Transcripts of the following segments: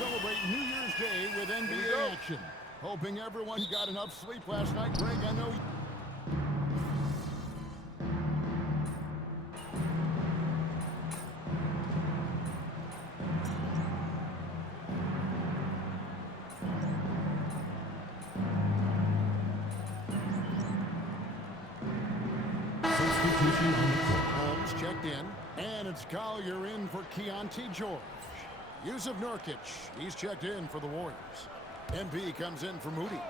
celebrate New Year's Day with NBA action. Hoping everyone got enough sleep last night. Greg, I know you... Holmes checked in, and it's Collier in for Keontae George. Yusuf Nurkic, he's checked in for the Warriors. MP comes in for Moody.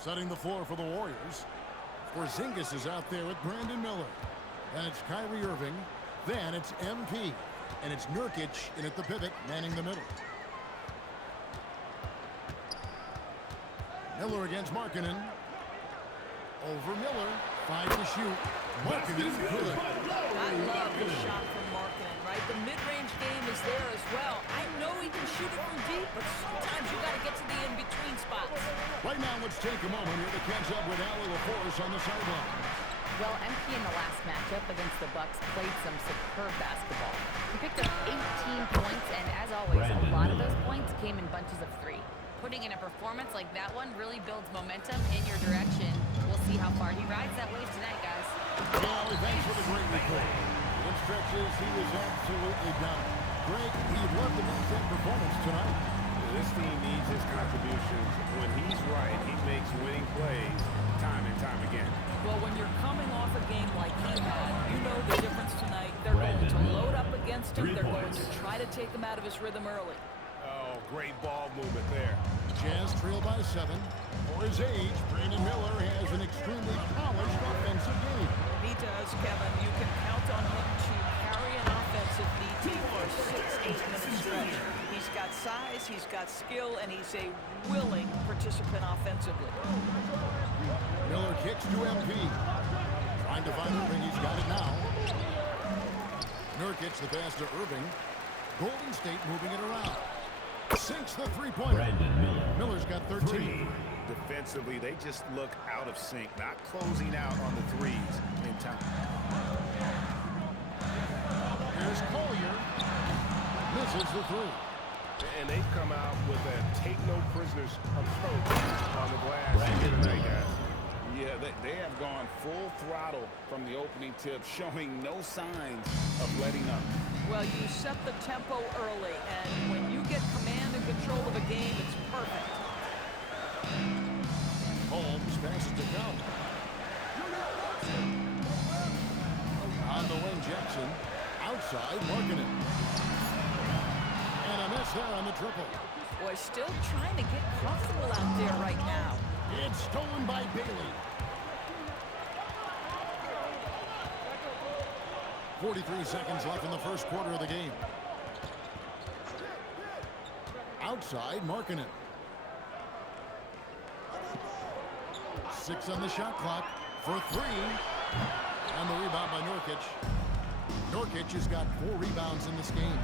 Setting the floor for the Warriors. Porzingis is out there with Brandon Miller. Then it's Kyrie Irving. Then it's MP. And it's Nurkic in at the pivot, manning the middle. Miller against Markkanen. Over Miller. 5 to shoot. Markkanen good. I love the shot from Markkanen, right? The mid-range game is there as well. I know he can shoot it from deep, but sometimes you got to get to the in-between spots. Right now, let's take a moment here to catch up with Allie LaForce on the sideline. Well, MP in the last matchup against the Bucks played some superb basketball. He picked up 18 points, and as always, a lot of those points came in bunches of 3. Putting in a performance like that one really builds momentum in your direction. We'll see how far he rides that wave tonight, guys. Well, thanks for the great report. In stretches, he was absolutely done. Greg, he'd love to make that performance tonight. This team needs his contributions. When he's right, he makes winning plays time and time again. Well, when you're coming off a game like he had, you know the difference tonight. They're going to load up against him. They're going to try to take him out of his rhythm early. Oh, great ball movement there. Jazz trail by 7. For his age, Brandon Miller has an extremely polished offensive game. He does, Kevin. You can count on him to carry an offensive lead team for a 6-8 minute stretch. He's got size, he's got skill, and he's a willing participant offensively. Miller kicks to MP. Trying to find Irving. He's got it now. Nurkic the pass to Irving. Golden State moving it around. Sinks the three-pointer. Miller's got 13. Defensively, they just look out of sync, not closing out on the threes in time. Here's Collier. Misses the three. And they've come out with a take-no-prisoners approach on the glass here tonight, guys. Yeah, they have gone full throttle from the opening tip, showing no signs of letting up. Well, you set the tempo early, and when you get command and control of a game, it's perfect. Holmes passes to Calvin. On the wing, Jackson. Outside, Markkanen. And a miss there on the triple. Boy, still trying to get comfortable out there right now. It's stolen by Bailey. 43 seconds left in the first quarter of the game. Outside, Markkanen. 6 on the shot clock for 3. And the rebound by Nurkic. Nurkic has got 4 rebounds in this game.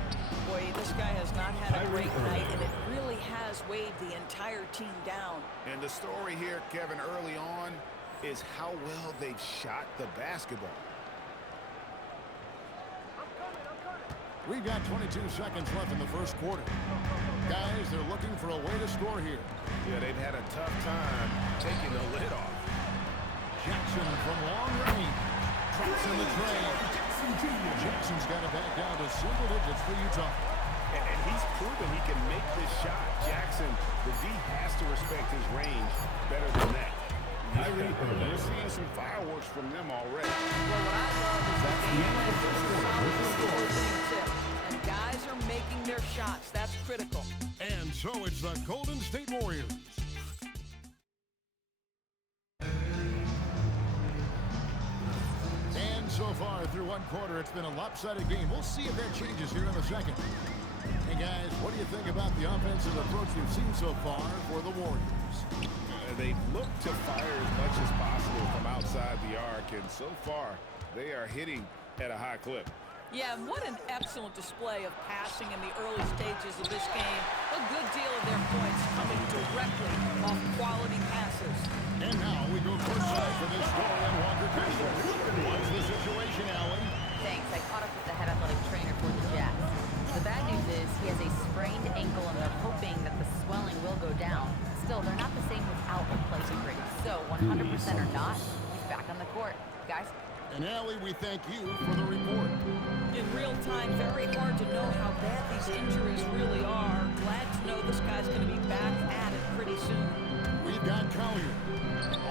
Boy, this guy has not had a great night, and it really has weighed the entire team down. And the story here, Kevin, early on, is how well they've shot the basketball. We've got 22 seconds left in the first quarter. Guys, they're looking for a way to score here. Yeah, they've had a tough time taking the lid off. Jackson from long range. Drops in the tray. Jackson's got it back down to single digits for Utah. And he's proven he can make this shot. Jackson, the D has to respect his range better than that. We're seeing some fireworks from them already. Well, what I love is that the analytics is solid tip. And guys are making their shots. That's critical. And so it's the Golden State Warriors. And so far through one quarter, it's been a lopsided game. We'll see if that changes here in the second. Hey guys, what do you think about the offensive approach we've seen so far for the Warriors? They've looked to fire as much as possible from outside the arc, and so far they are hitting at a high clip. Yeah, and what an excellent display of passing in the early stages of this game. A good deal of their points coming directly off quality passes. And now we go courtside for this story on Walker Kessler. What's the situation, Allie? Thanks. I caught up with the head athletic trainer for the Jazz. The bad news is he has a sprained ankle in the down. Still, they're not the same without a play degree. So 100% or not, he's back on the court. Guys? And Allie, we thank you for the report. In real time, very hard to know how bad these injuries really are. Glad to know this guy's going to be back at it pretty soon. We've got Collier.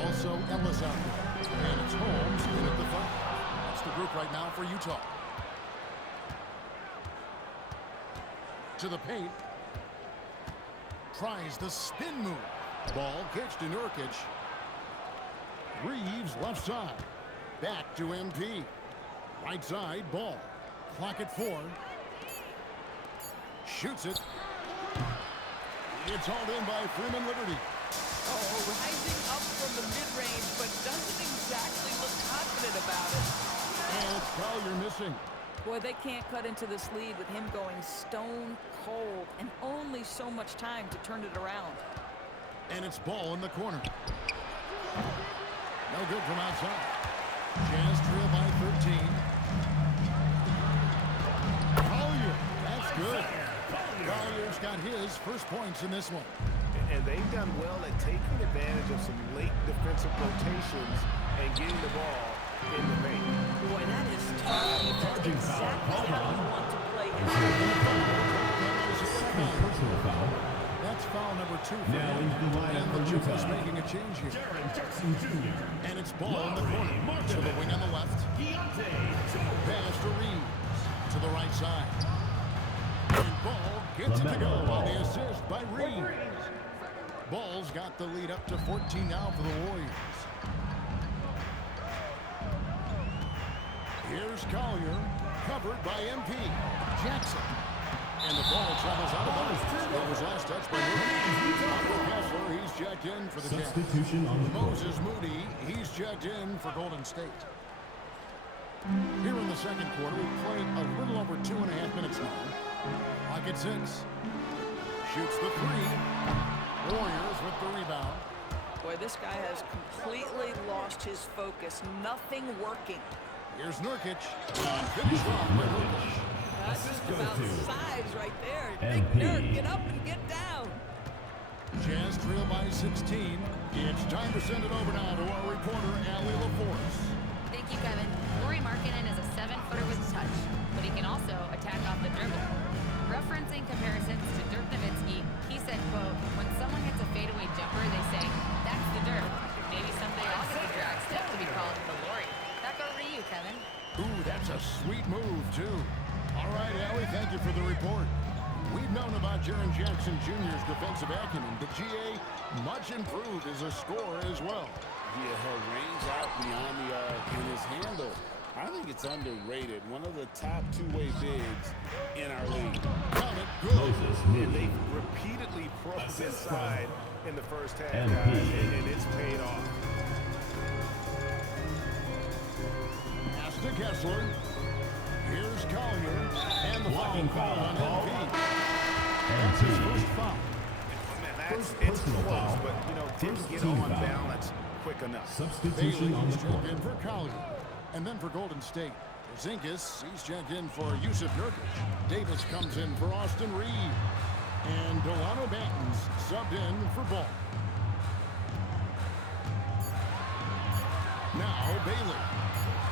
Also Ellis out there. And it's Holmes in at the 5. That's the group right now for Utah. To the paint. Tries the spin move. Ball catch to Nurkic. Reeves left side. Back to MP. Right side, ball. Clock at 4. Shoots it. It's hauled in by Freeman Liberty. Oh, rising up from the mid-range, but doesn't exactly look confident about it. And it's Collier missing. Boy, they can't cut into this lead with him going stone cold and only so much time to turn it around. And it's ball in the corner. No good from outside. Jazz trail by 13. Collier, that's good. Collier's got his first points in this one. And they've done well at taking advantage of some late defensive rotations and getting the ball in the paint. Boy, that is tough. That's exactly how you want to play. Personal foul. That's foul number 2 for Now him. into the line And for the Jazz Utah. making a change here. Jaren Jackson Jr. And it's ball in the corner. To the wing on the left. Pass to Reeves. To the right side. And Ball gets it to go on the assist by Reeves. Ball's got the lead up to 14 now for the Warriors. Here's Collier, covered by MP. Jackson. And the ball travels out of bounds. That was last touch by Moody. Kessler, he's checked in for the Jazz. Substitution on the court. Moses Moody, he's checked in for Golden State. Here in the second quarter, we've played a little over 2.5 minutes now. Clock at 6. Shoots the 3. Warriors with the rebound. Boy, this guy has completely lost his focus. Nothing working. Here's Nurkic. Finish off by Nurkic. That's just about size right there. MP. Big Nurk, get up and get down. Jazz trail by 16. It's time to send it over now to our reporter, Allie LaForce. Thank you, Kevin. Lauri Markkanen is a 7-footer with touch, but he can also attack off the dribble. Referencing comparisons to Dirk Nowitzki, he said, quote, when someone hits a fadeaway jumper, they say, that's the Dirk. Maybe someday I'll get the drag step to be called the Lauri. Back over to you, Kevin. Ooh, that's a sweet move, too. All right, Allie, thank you for the report. We've known about Jaren Jackson Jr.'s defensive acumen, but GA much improved as a scorer as well. Yeah, her range out beyond the arc and his handle. I think it's underrated. One of the top two-way bigs in our league. Count it, good. Moses And Moody. they repeatedly probed inside in the first half, MP. guys, and it's paid off. Pass to Kessler. Here's Collier. And the Blocking foul foul on called. MP. That's his MP. first foul. Man, First it's personal close, foul. but, didn't First get team on foul. balance quick enough. Substitution Bailey, on he's the checked court. in for Collier. And then for Golden State, Porzingis, he's checked in for Yusuf Nurkic. Davis comes in for Austin Reeves. And Delano Banton's subbed in for Ball. Now Bailey.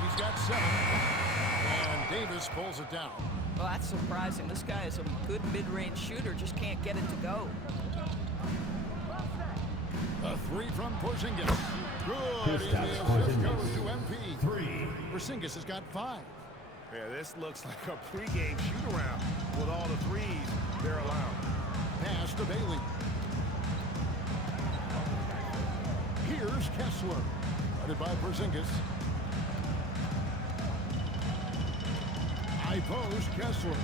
He's got 7. And Davis pulls it down. Well, that's surprising. This guy is a good mid-range shooter, just can't get it to go. A 3 from Porzingis. Good. And the Kristaps assist Porzingis. goes to MP. 3. Porzingis has got 5. Yeah, this looks like a pregame shoot-around with all the threes they're allowed. Pass to Bailey. Here's Kessler. Guarded by Porzingis. High post, Kessler.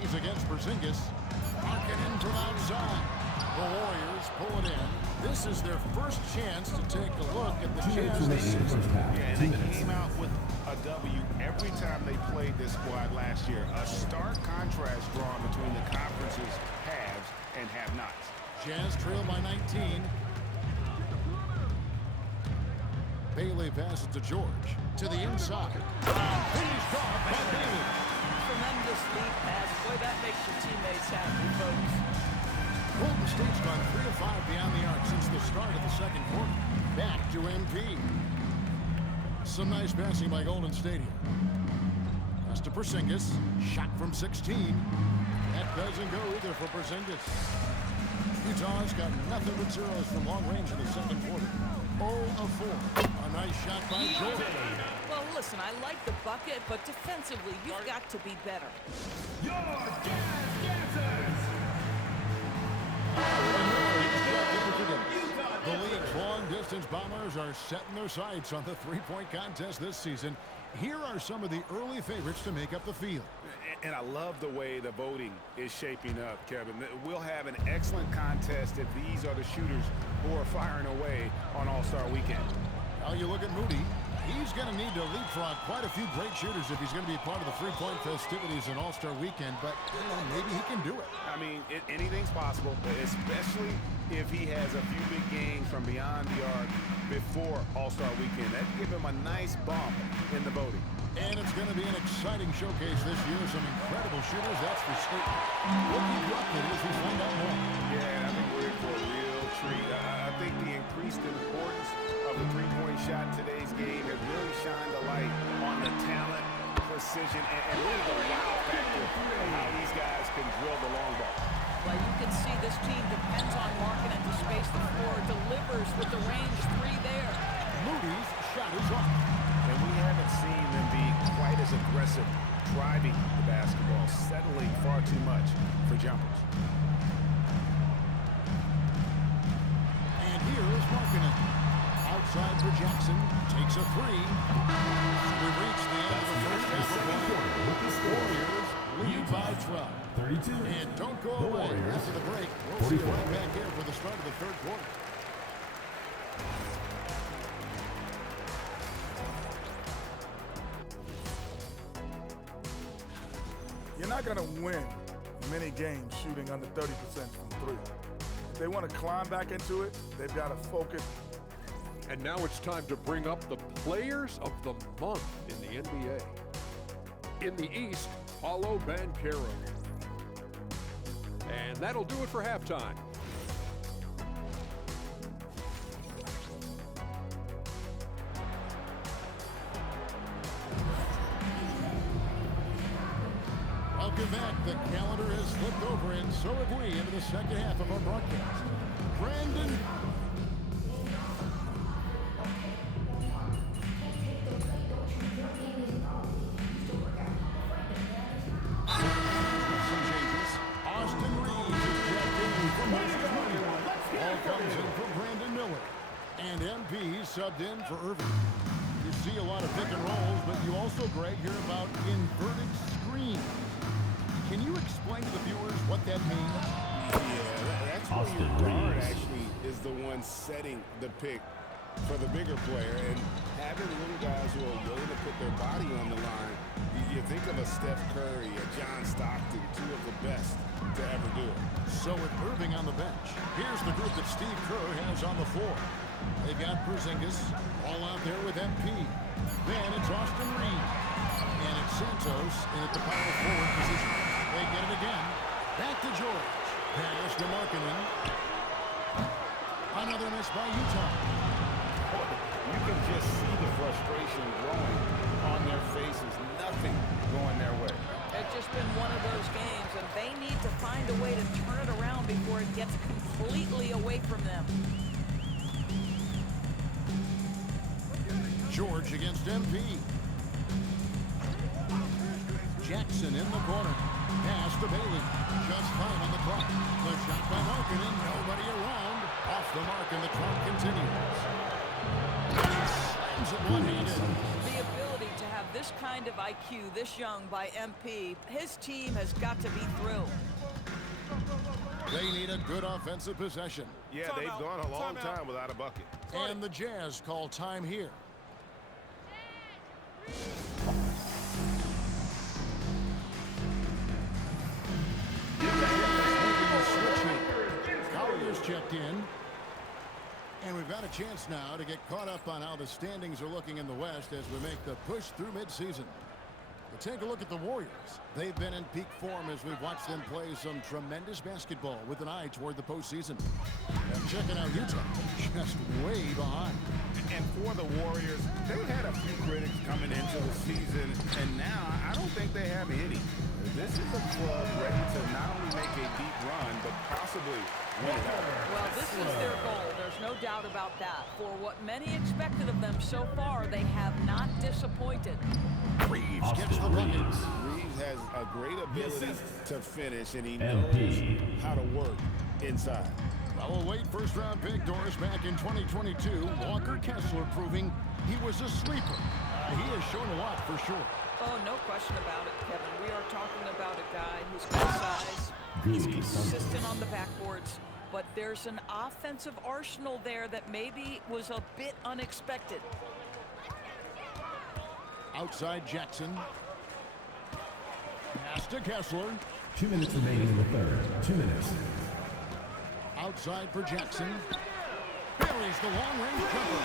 He's against Porzingis. Markkanen from outside. The Warriors pull it in. This is their first chance to take a look at the 2 minutes Jazz this remaining in the season. first half. Yeah, 2 and they minutes. came out with a W every time they played this squad last year. A stark contrast drawn between the conference's haves and have-nots. Jazz trail by 19. Bailey passes to George. To the inside. Finished off by Bailey. Tremendous lead pass. Boy, that makes your teammates happy, folks. Golden State's gone 3 of 5 beyond the arc since the start of the second quarter. Back to MP. Some nice passing by Golden State here. Pass to Porzingis. Shot from 16. That doesn't go either for Porzingis. Utah's got nothing but zeros from long range in the second quarter. 0 of 4. A nice shot by Jordan. Well, listen, I like the bucket, but defensively, you've got to be better. The league's long-distance bombers are setting their sights on the three-point contest this season. Here are some of the early favorites to make up the field. And I love the way the voting is shaping up, Kevin. We'll have an excellent contest if these are the shooters who are firing away on All-Star Weekend. Now you look at Moody. He's going to need to leapfrog quite a few great shooters if he's going to be part of the three-point festivities in All-Star Weekend, but maybe he can do it. I mean, anything's possible, especially if he has a few big games from beyond the arc before All-Star Weekend. That'd give him a nice bump in the voting. And it's going to be an exciting showcase this year. Some incredible shooters, that's for certain. We'll keep you updated as we find out more. Yeah, I think we're in for a real treat. I think the increased importance of the three-point shot in today's game has really shined a light on the talent, precision, and really the wow factor of how these guys can drill the long ball. Well, you can see this team depends on Markkanen to space the floor, delivers with the range three there. Moody's shot is off. And we haven't seen them be quite as aggressive driving the basketball, settling far too much for jumpers. And here is Markkanen. Outside for Jackson. Takes a three. We've reached the end of the first half of the quarter. Warriors lead by 12. 32. And don't go The away Warriors, after the break. We'll see you 44. right back here for the start of the third quarter. You're not going to win many games shooting under 30% from three. If they want to climb back into it, they've got to focus. And now it's time to bring up the players of the month in the NBA. In the East, Paolo Banchero. And that'll do it for halftime. Welcome back. The calendar has flipped over, and so have we, into the second half of our broadcast. Brandon. Some changes. Austin Reeves is checked in for Moses Moody. Ball comes in for Brandon Miller. And MP subbed in for Irving. You see a lot of pick and rolls, but you also, Greg, hear about inverted screens. Can you explain to the viewers what that means? Yeah, that's where your guard actually is the one setting the pick for the bigger player, and having little guys who are willing to put their body on the line. You think of a Steph Curry, a John Stockton, two of the best to ever do it. So with Irving on the bench, here's the group that Steve Kerr has on the floor. They've got Porzingis all out there with MP. Then it's Austin Reeves. And it's Santos in at the power forward position. They get it again. Back to George. Pass to Markkanen. Another miss by Utah. You can just see the frustration growing on their faces. Nothing going their way. It's just been one of those games, and they need to find a way to turn it around before it gets completely away from them. George against MP. Jackson in the corner. Pass to Bailey. Just fine on the clock. The shot by Markkanen. Nobody around. Off the mark, and the clock continues. And he slams it one-handed. The ability to have this kind of IQ this young by MP, his team has got to be thrilled. They need a good offensive possession. Yeah, they've gone a long time without a bucket. And the Jazz call time here. Collier's checked in. And we've got a chance now to get caught up on how the standings are looking in the West as we make the push through midseason. Take a look at the Warriors. They've been in peak form as we've watched them play some tremendous basketball with an eye toward the postseason. And checking out Utah, just way behind. And for the Warriors, they had a few critics coming into the season, and now I don't think they have any. This is a club ready to not only make a deep run, but possibly win it all. Well, this is their goal. There's no doubt about that. For what many expected of them so far, they have not disappointed. Reeves gets the bucket. Reeves has a great ability to finish, and he knows how to work inside. Well, a late first-round pick, Doris, back in 2022. Walker Kessler proving he was a sleeper. He has shown a lot for sure. Oh, no question about it, Kevin. We are talking about a guy who's got size. He's consistent on the backboards. But there's an offensive arsenal there that maybe was a bit unexpected. Outside Jackson. Pass to Kessler. 2 minutes remaining in the third. 2 minutes. Outside for Jackson. Buries the long-range jumper.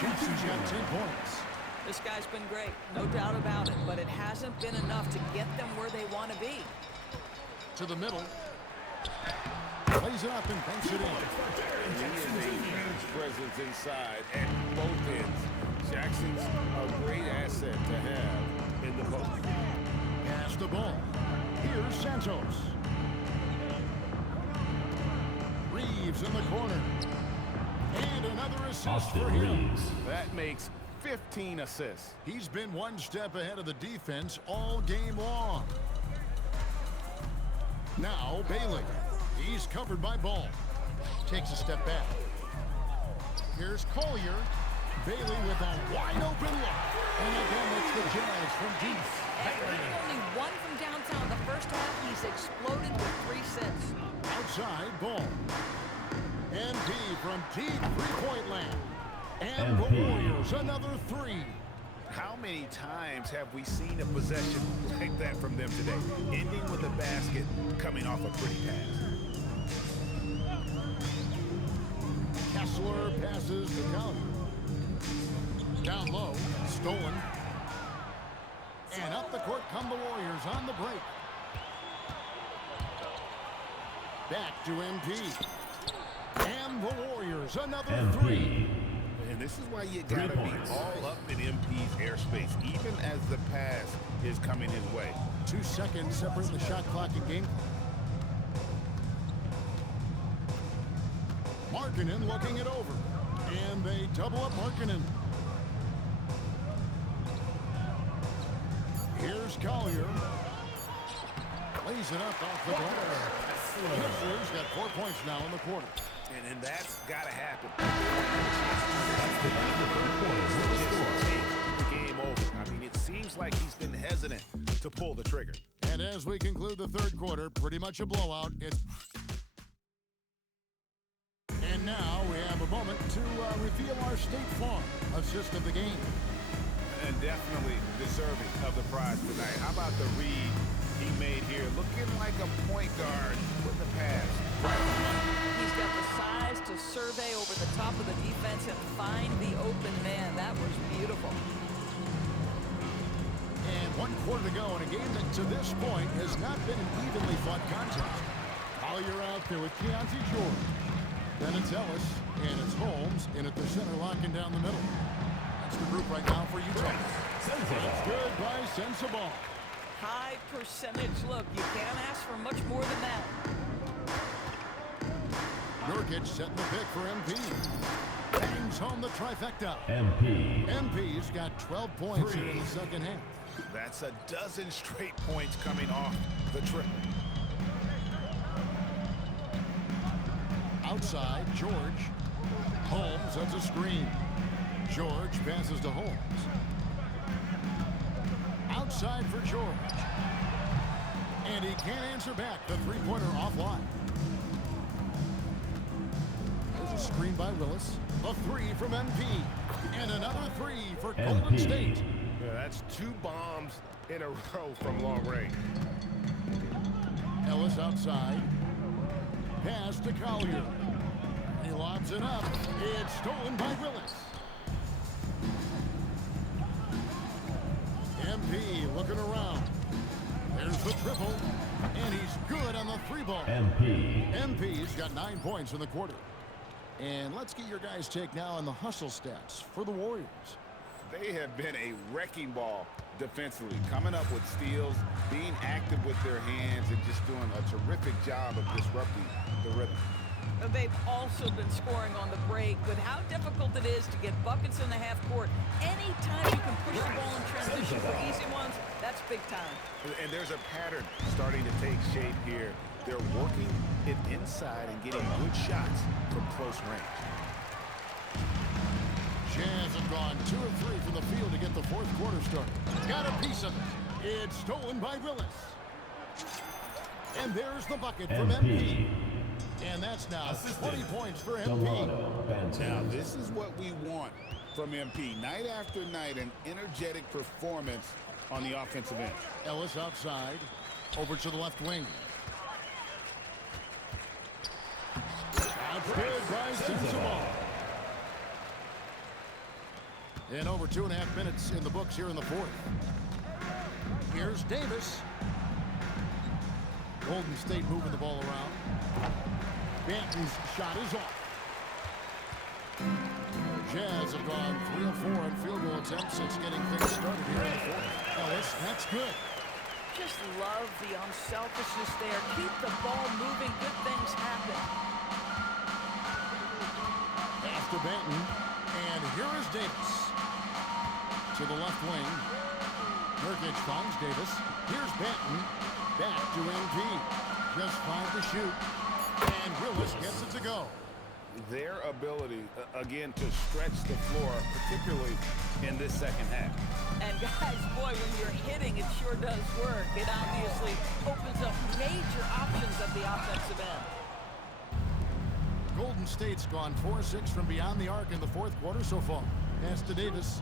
Jackson's got 10 points. This guy's been great, no doubt about it, but it hasn't been enough to get them where they want to be. To the middle. Plays it up and banks it in. He is a huge presence inside at both ends. Jackson's a great asset to have in the post. Pass the ball. Here's Santos. Reeves in the corner. And another assist for him. That makes 15 assists. He's been one step ahead of the defense all game long. Now Bailey. He's covered by Ball. Takes a step back. Here's Collier. Bailey with a wide open look. And again, it's the Jazz from deep. After only one from downtown the first half, he's exploded with 3 assists. Outside Ball. NP from deep three-point land. And the Warriors another 3. How many times have we seen a possession like that from them today? Ending with a basket, coming off a pretty pass. Kessler passes to Collier. Down low, stolen. And up the court come the Warriors on the break. Back to MP. And the Warriors another 3. And this is why you gotta be all up in MP's airspace, even as the pass is coming his way. 2 seconds separate the shot clock and game clock. Markkanen looking it over. And they double up Markkanen. Here's Collier. Lays it up off the glass. Kessler's got 4 points now in the quarter. And that's gotta happen. The game over. I mean, it seems like he's been hesitant to pull the trigger. And as we conclude the third quarter, pretty much a blowout. And now we have a moment to reveal our State Farm assist of the game. And definitely deserving of the prize tonight. How about the read he made here? Looking like a point guard with the pass. He's got the size to survey over the top of the defense and find the open man. That was beautiful. And 1 quarter to go in a game that to this point has not been an evenly fought contest. Collier out there with Keontae George. Then it's Ellis, and it's Holmes in at the center, locking down the middle. That's the group right now for Utah. That's good by Sensabaugh. High percentage look. You can't ask for much more than that. Nurkic setting the pick for MP. Bangs home the trifecta. MP's got 12 points here in the second half. That's a dozen straight points coming off the triple. Outside, George. Holmes has a screen. George passes to Holmes. Outside for George. And he can't answer back. The three-pointer offline. There's a screen by Willis. A 3 from MP. And another 3 for Golden State. Yeah, that's 2 bombs in a row from long range. Ellis outside. Pass to Collier. He lobs it up. It's stolen by Willis. MP looking around. There's the triple, and he's good on the 3-ball. MP's got 9 points in the quarter. And let's get your guys' take now on the hustle stats for the Warriors. They have been a wrecking ball defensively, coming up with steals, being active with their hands, and just doing a terrific job of disrupting the rhythm. They've also been scoring on the break. With how difficult it is to get buckets in the half court, anytime you can push the ball in transition for easy ones, that's big time. And there's a pattern starting to take shape here. They're working it inside and getting good shots from close range. Jazz have gone 2 of 3 from the field to get the fourth quarter started. Got a piece of it. It's stolen by Willis. And there's the bucket from MP. And that's now 20 points for MP. Now, this is what we want from MP. Night after night, an energetic performance on the offensive end. Ellis outside. Over to the left wing. That's good by Sensabaugh. And over 2.5 minutes in the books here in the fourth. Here's Davis. Golden State moving the ball around. Banton's shot is off. Jazz have gone 3 of 4 on field goal attempts since getting things started here in the fourth. Ellis, that's good. Just love the unselfishness there. Keep the ball moving. Good things happen. Pass to Banton. And here is Davis. To the left wing. Nurkic finds Davis. Here's Banton. Back to MP. Just 5 to shoot. And Willis gets it to go. Their ability, again, to stretch the floor, particularly in this second half. And guys, boy, when you're hitting, it sure does work. It obviously opens up major options at the offensive end. Golden State's gone 4-6 from beyond the arc in the fourth quarter so far. Pass to Davis.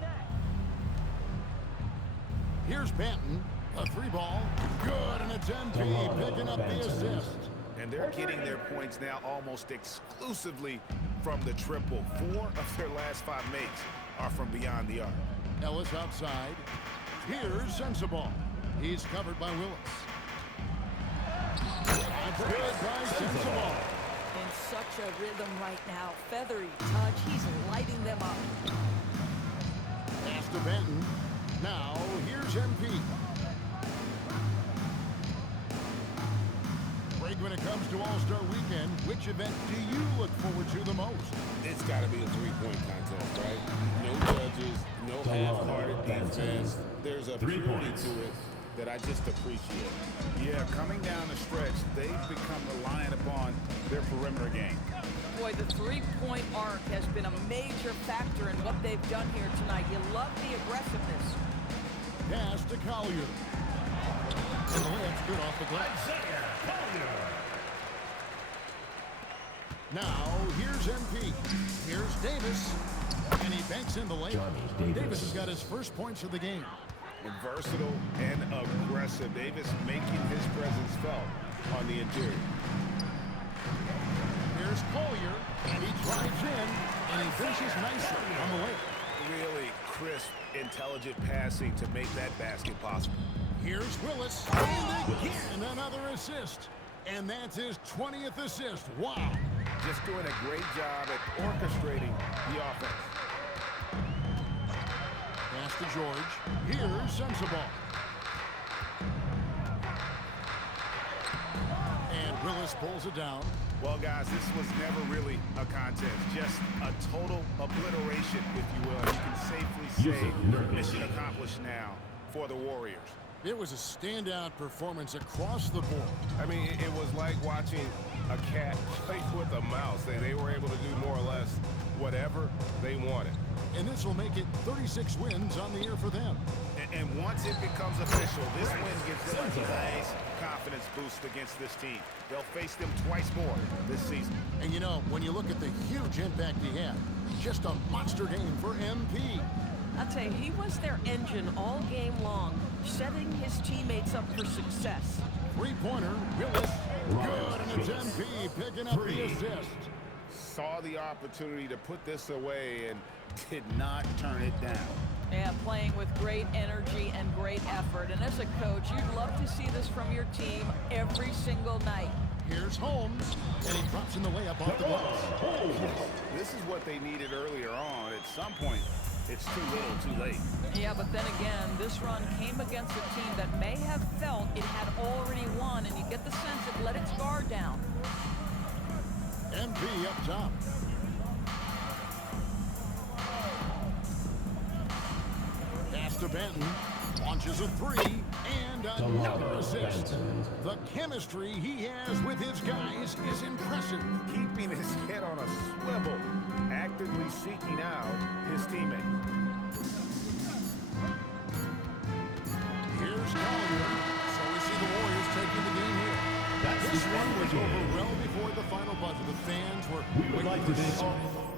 Here's Banton. A 3-ball. Good, and it's MP picking up the assist. And they're getting their points now almost exclusively from the triple. 4 of their last 5 makes are from beyond the arc. Ellis outside. Here's Sensabaugh. He's covered by Willis. That's good by Sensabaugh. In such a rhythm right now. Feathery touch. He's lighting them up. Pass to Benton. Now, here's MP. Greg, when it comes to All-Star Weekend, which event do you look forward to the most? It's got to be a 3-point contest, right? No judges, no half-hearted defense. There's a purity to it that I just appreciate. Yeah, coming down the stretch, they've become reliant upon their perimeter game. Boy, the 3-point arc has been a major factor in what they've done here tonight. You love the aggressiveness. Pass to Collier. And the layup's good off the glass. Now, here's MP. Here's Davis. And he banks in the layup. Davis has got his first points of the game. Versatile and aggressive. Davis making his presence felt on the interior. Here's Collier. And he drives in. And he finishes nicely on the layup. Really crisp, intelligent passing to make that basket possible. Here's Willis. And again, another assist. And that's his 20th assist. Wow. Just doing a great job at orchestrating the offense. Pass to George. Here's Sensabaugh. And Willis pulls it down. Well, guys, this was never really a contest. Just a total obliteration, if you will. You can safely say mission accomplished now for the Warriors. It was a standout performance across the board. I mean, it was like watching a cat play with a mouse. They were able to do more or less whatever they wanted. And this will make it 36 wins on the year for them. And once it becomes official, this win gives them a nice confidence boost against this team. They'll face them twice more this season. And you know, when you look at the huge impact he had, just a monster game for MP. I'll tell you, he was their engine all game long, setting his teammates up for success. Three-pointer, Willis, good, and it's MP picking up the assist. Saw the opportunity to put this away and did not turn it down. Yeah, playing with great energy and great effort. And as a coach, you'd love to see this from your team every single night. Here's Holmes, and he drops in the way up off the glass. This is what they needed earlier on. At some point, it's too little, too late. Yeah, but then again, this run came against a team that may have felt it had already won, and you get the sense it let its guard down. MB up top. Pass to Benton. Launches a three, and another assist. The chemistry he has with his guys is impressive. Keeping his head on a swivel, actively seeking out his teammates. Here's Collier. So we see the Warriors taking the game here. This one was over well before the final buzzer. The fans were We would like to thank sorry.